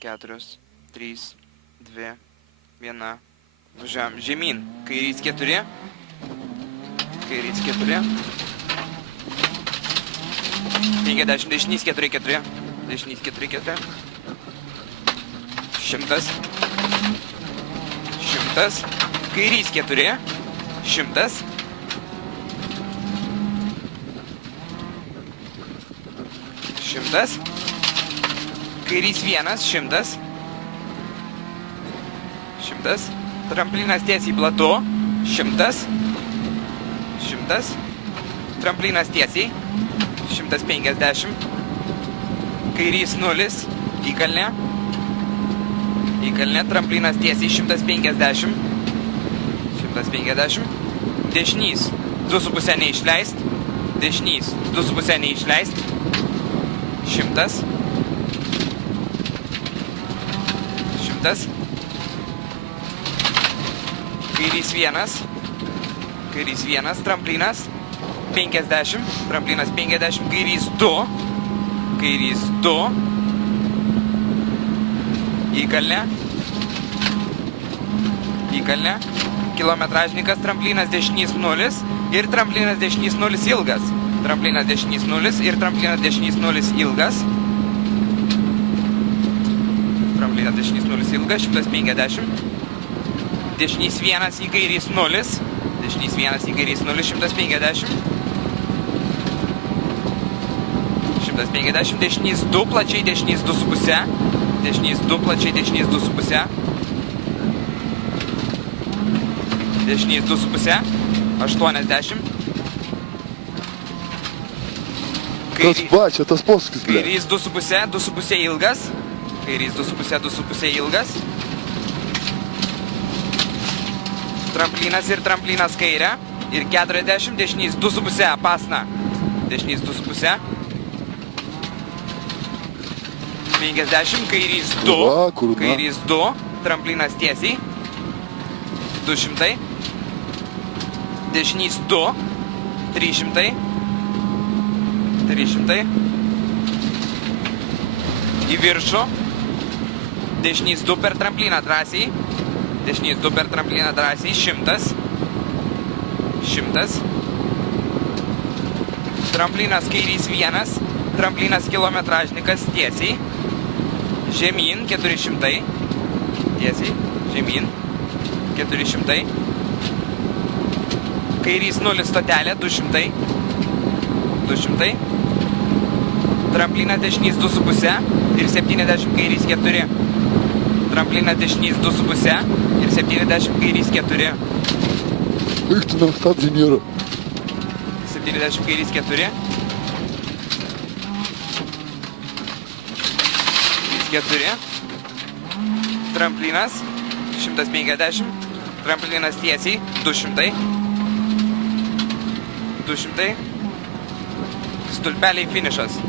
4, 3, 2, 1. Važiuojam žemyn. Kairys 4. Kairys 4. 50, dešinys 4, 4. Dešinys 4, 4. 100. 100. Kairys 4. 100. 100. Kairys 1, 100. 100. Tramplinas tiesiai platu. 100. 100. Tramplinas tiesiai. 150. Kairys 0. Įkalnė. Įkalnė. Tramplinas tiesiai. 150. 150. Dešinys 2,5 neišleist. Dešinys 2,5 neišleist. 100. 100. Kairys 1. Kairys 1. Tramplinas 50. Tramplinas 50. Kairys 2. Kairys 2. Įkalnė. Įkalnė. Kilometražnikas. Tramplinas dešinys 0. Ir tramplinas dešinys 0 ilgas. Tramplinas dešinys 0 ir tramplinas dešinys 0 ilgas. Tramplinas dešinys 0 ilgas, 150. Dešinys 1 į kairys 0. Dešinys 1 į kairys 0, 150. 150. Dešinys 2 plačiai, dešinys 2,5. Dešinys 2 plačiai, dešinys 2,5. Dešinys 2,5. 80. Tas pačia, tas posūkis, ble. Kairys 2,5, 2,5 ilgas. Kairys 2,5, 2,5 ilgas. Tramplinas ir tramplinas kairė. Ir 40, dešinys 2,5 pasna. Dešinys 2,5. 50, kairys 2. Kairys 2, tramplinas tiesiai. 200. Dešinys 2. 300. 300. Į viršų. Dešinys 2 per trampliną drąsiai. Dešinys 2 per trampliną drąsiai. 100. 100. Tramplinas kairys 1. Tramplinas kilometražnikas tiesiai. Žemyn 400. Tiesiai. Žemyn 400. Kairys 0 stotelė 200. 200. Tramplinas dešinys 2,5 ir 70 kairys 4. Tramplinas dešinys 2,5 ir 70 kairys 4. Eik tu stabdžiai nėra. 70 kairys 4. 4. Tramplinas 150. Tramplinas tiesiai 200. 200. Stulpeliai finišas.